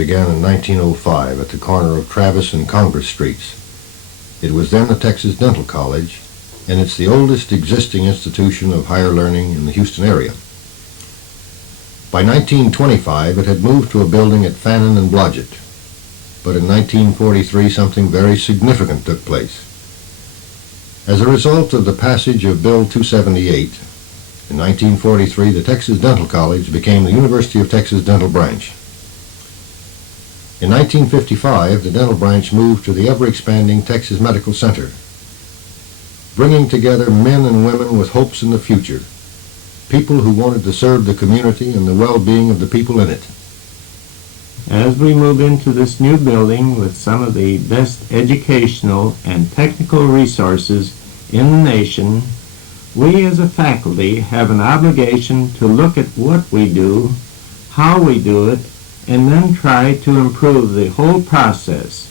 began in 1905 at the corner of Travis and Congress Streets. It was then the Texas Dental College, and it's the oldest existing institution of higher learning in the Houston area. By 1925, it had moved to a building at Fannin and Blodgett, but in 1943 something very significant took place. As a result of the passage of Bill 278, in 1943 the Texas Dental College became the University of Texas Dental Branch. In 1955, the dental branch moved to the ever-expanding Texas Medical Center, bringing together men and women with hopes in the future, people who wanted to serve the community and the well-being of the people in it. As we move into this new building with some of the best educational and technical resources in the nation, we as a faculty have an obligation to look at what we do, how we do it, and then try to improve the whole process.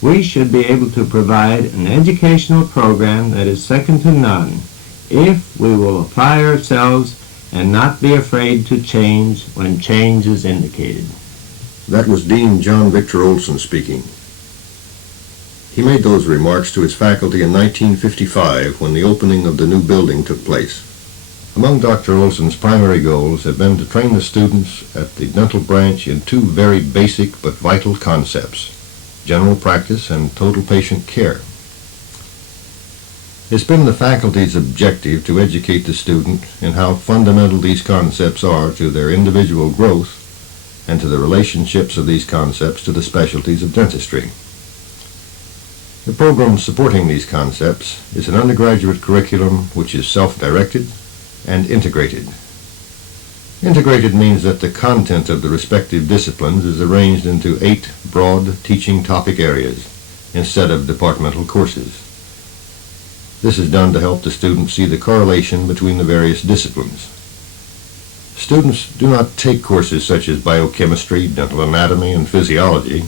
We should be able to provide an educational program that is second to none if we will apply ourselves and not be afraid to change when change is indicated. That was Dean John Victor Olson speaking. He made those remarks to his faculty in 1955 when the opening of the new building took place. Among Dr. Olson's primary goals have been to train the students at the dental branch in two very basic but vital concepts: general practice and total patient care. It's been the faculty's objective to educate the student in how fundamental these concepts are to their individual growth and to the relationships of these concepts to the specialties of dentistry. The program supporting these concepts is an undergraduate curriculum which is self-directed and integrated. Integrated means that the content of the respective disciplines is arranged into 8 broad teaching topic areas instead of departmental courses. This is done to help the students see the correlation between the various disciplines. Students do not take courses such as biochemistry, dental anatomy, and physiology.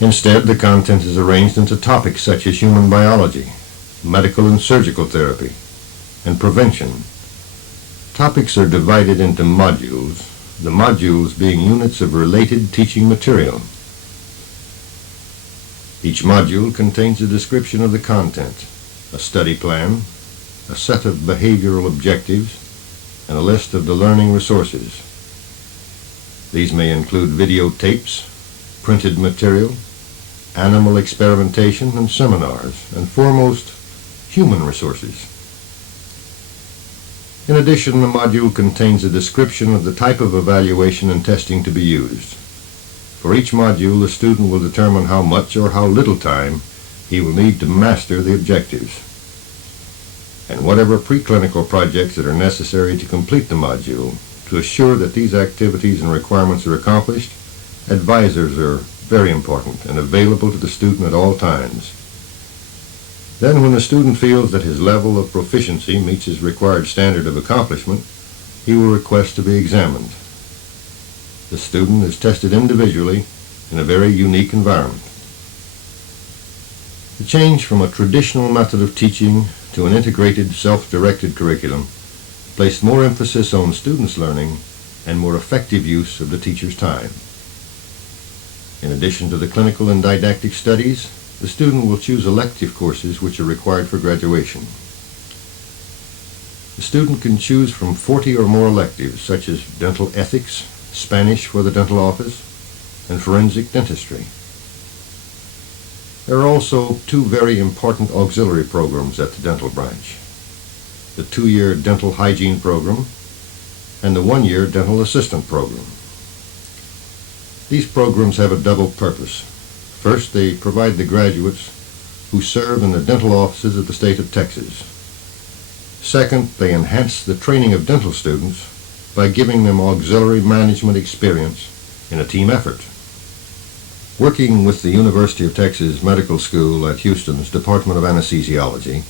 Instead, the content is arranged into topics such as human biology, medical and surgical therapy, and prevention. Topics are divided into modules, the modules being units of related teaching material. Each module contains a description of the content, a study plan, a set of behavioral objectives, and a list of the learning resources. These may include videotapes, printed material, animal experimentation, and seminars, and foremost, human resources. In addition, the module contains a description of the type of evaluation and testing to be used. For each module, the student will determine how much or how little time he will need to master the objectives, and whatever preclinical projects that are necessary to complete the module. To assure that these activities and requirements are accomplished, advisors are very important and available to the student at all times. Then, when the student feels that his level of proficiency meets his required standard of accomplishment, he will request to be examined. The student is tested individually in a very unique environment. The change from a traditional method of teaching to an integrated, self-directed curriculum placed more emphasis on students' learning and more effective use of the teacher's time. In addition to the clinical and didactic studies, the student will choose elective courses which are required for graduation. The student can choose from 40 or more electives, such as dental ethics, Spanish for the dental office, and forensic dentistry. There are also 2 very important auxiliary programs at the dental branch: the 2-year dental hygiene program and the 1-year dental assistant program. These programs have a double purpose. First, they provide the graduates who serve in the dental offices of the state of Texas. Second, they enhance the training of dental students by giving them auxiliary management experience in a team effort. Working with the University of Texas Medical School at Houston's Department of Anesthesiology,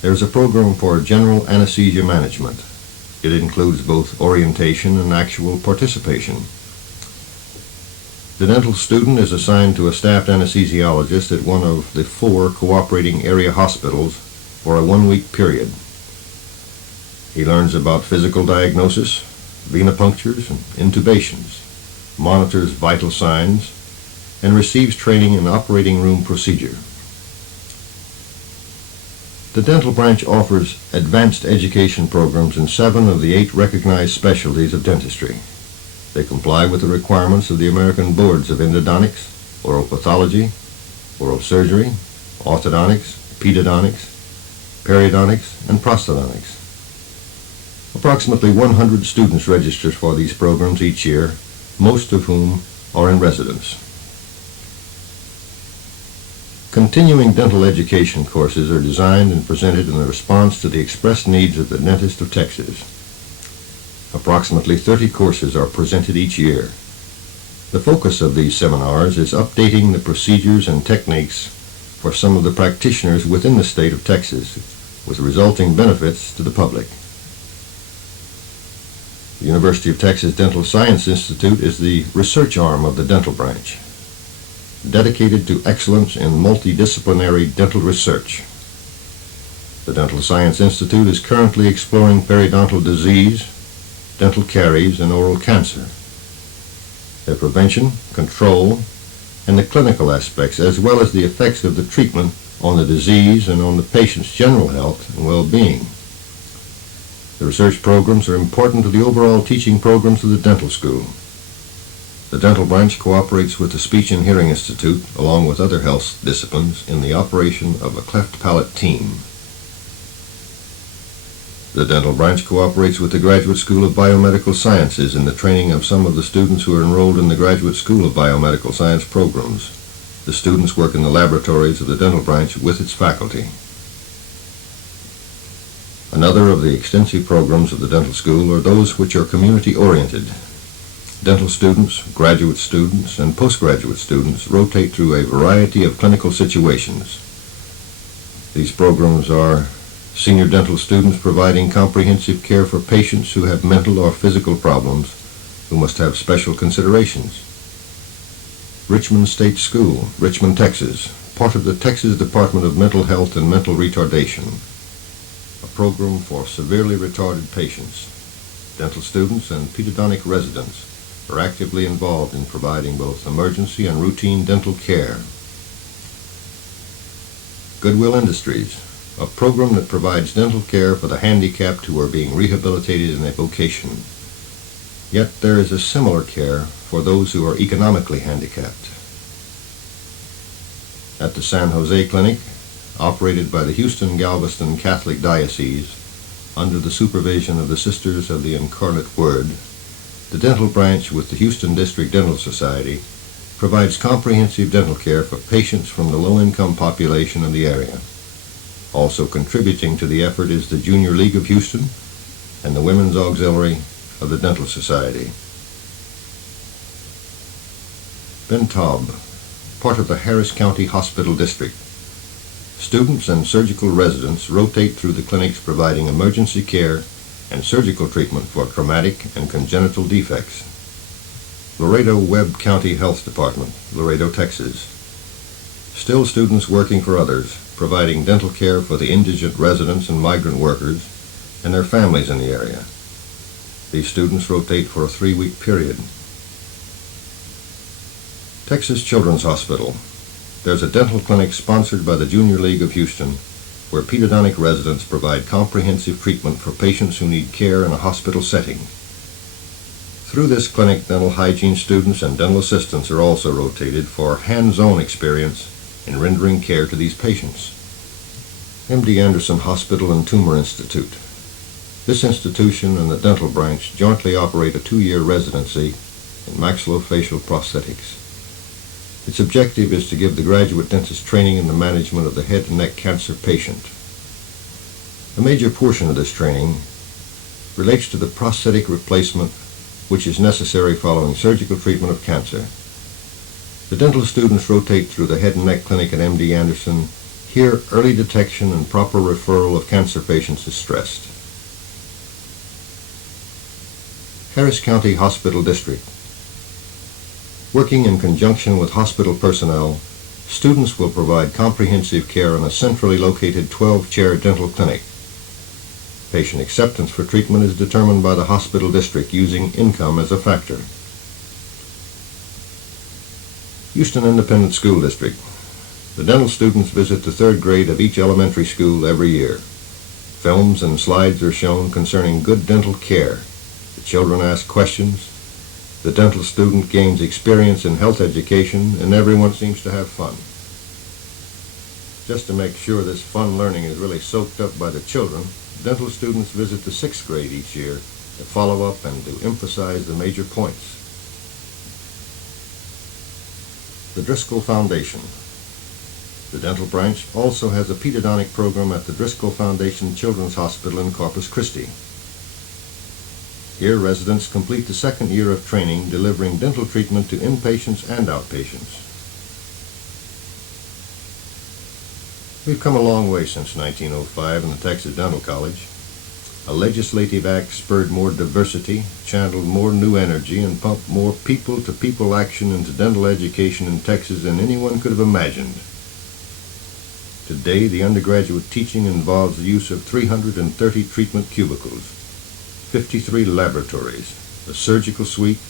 there is a program for general anesthesia management. It includes both orientation and actual participation. The dental student is assigned to a staffed anesthesiologist at one of the 4 cooperating area hospitals for a 1-week period. He learns about physical diagnosis, venipunctures, and intubations. monitors vital signs, and receives training in operating room procedure. The dental branch offers advanced education programs in 7 of the 8 recognized specialties of dentistry. They comply with the requirements of the American Boards of Endodontics, Oral-Pathology, Oral Surgery, Orthodontics, Pedodontics, Periodontics, and Prosthodontics. Approximately 100 students register for these programs each year, most of whom are in residence. Continuing dental education courses are designed and presented in response to the expressed needs of the dentist of Texas. Approximately 30 courses are presented each year. The focus of these seminars is updating the procedures and techniques for some of the practitioners within the state of Texas, with resulting benefits to the public. The University of Texas Dental Science Institute is the research arm of the dental branch, dedicated to excellence in multidisciplinary dental research. The Dental Science Institute is currently exploring periodontal disease, dental caries, and oral cancer. Their prevention, control, and the clinical aspects, as well as the effects of the treatment on the disease and on the patient's general health and well-being. The research programs are important to the overall teaching programs of the dental school. The dental branch cooperates with the Speech and Hearing Institute, along with other health disciplines, in the operation of a cleft palate team. The dental branch cooperates with the Graduate School of Biomedical Sciences in the training of some of the students who are enrolled in the Graduate School of Biomedical Science programs. The students work in the laboratories of the dental branch with its faculty. Another of the extensive programs of the dental school are those which are community-oriented. Dental students, graduate students, and postgraduate students rotate through a variety of clinical situations. These programs are senior dental students providing comprehensive care for patients who have mental or physical problems who must have special considerations. Richmond State School, Richmond, Texas, part of the Texas Department of Mental Health and Mental Retardation, a program for severely retarded patients. Dental students and pedodontic residents are actively involved in providing both emergency and routine dental care. Goodwill Industries, a program that provides dental care for the handicapped who are being rehabilitated in a vocation. Yet there is a similar care for those who are economically handicapped. At the San Jose Clinic, operated by the Houston-Galveston Catholic Diocese, under the supervision of the Sisters of the Incarnate Word, the dental branch with the Houston District Dental Society provides comprehensive dental care for patients from the low-income population of the area. Also contributing to the effort is the Junior League of Houston and the Women's Auxiliary of the Dental Society. Ben Taub, part of the Harris County Hospital District. Students and surgical residents rotate through the clinics providing emergency care and surgical treatment for traumatic and congenital defects. Laredo Webb County Health Department, Laredo, Texas. Still students working for others, providing dental care for the indigent residents and migrant workers and their families in the area. These students rotate for a 3-week period. Texas Children's Hospital. There's a dental clinic sponsored by the Junior League of Houston where pedodontic residents provide comprehensive treatment for patients who need care in a hospital setting. Through this clinic, dental hygiene students and dental assistants are also rotated for hands-on experience in rendering care to these patients. MD Anderson Hospital and Tumor Institute. This institution and the dental branch jointly operate a 2-year residency in maxillofacial prosthetics. Its objective is to give the graduate dentist training in the management of the head and neck cancer patient. A major portion of this training relates to the prosthetic replacement which is necessary following surgical treatment of cancer. The dental students rotate through the head and neck clinic at MD Anderson. Here, early detection and proper referral of cancer patients is stressed. Harris County Hospital District. Working in conjunction with hospital personnel, students will provide comprehensive care in a centrally located 12-chair dental clinic. Patient acceptance for treatment is determined by the hospital district using income as a factor. Houston Independent School District. The dental students visit the third grade of each elementary school every year. Films and slides are shown concerning good dental care. The children ask questions. The dental student gains experience in health education, and everyone seems to have fun. Just to make sure this fun learning is really soaked up by the children, dental students visit the sixth grade each year to follow up and to emphasize the major points. The Driscoll Foundation. The dental branch also has a pedodontic program at the Driscoll Foundation Children's Hospital in Corpus Christi. Here, residents complete the second year of training delivering dental treatment to inpatients and outpatients. We've come a long way since 1905 in the Texas Dental College. A legislative act spurred more diversity, channeled more new energy, and pumped more people-to-people action into dental education in Texas than anyone could have imagined. Today, the undergraduate teaching involves the use of 330 treatment cubicles, 53 laboratories, a surgical suite,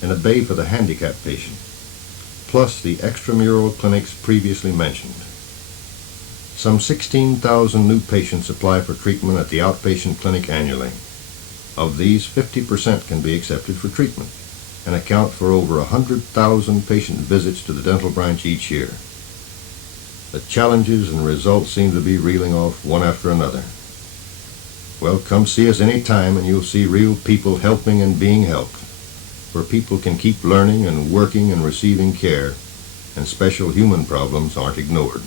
and a bay for the handicapped patient, plus the extramural clinics previously mentioned. Some 16,000 new patients apply for treatment at the outpatient clinic annually. Of these, 50% can be accepted for treatment and account for over 100,000 patient visits to the dental branch each year. The challenges and results seem to be reeling off one after another. Well, come see us any time and you'll see real people helping and being helped, where people can keep learning and working and receiving care, and special human problems aren't ignored.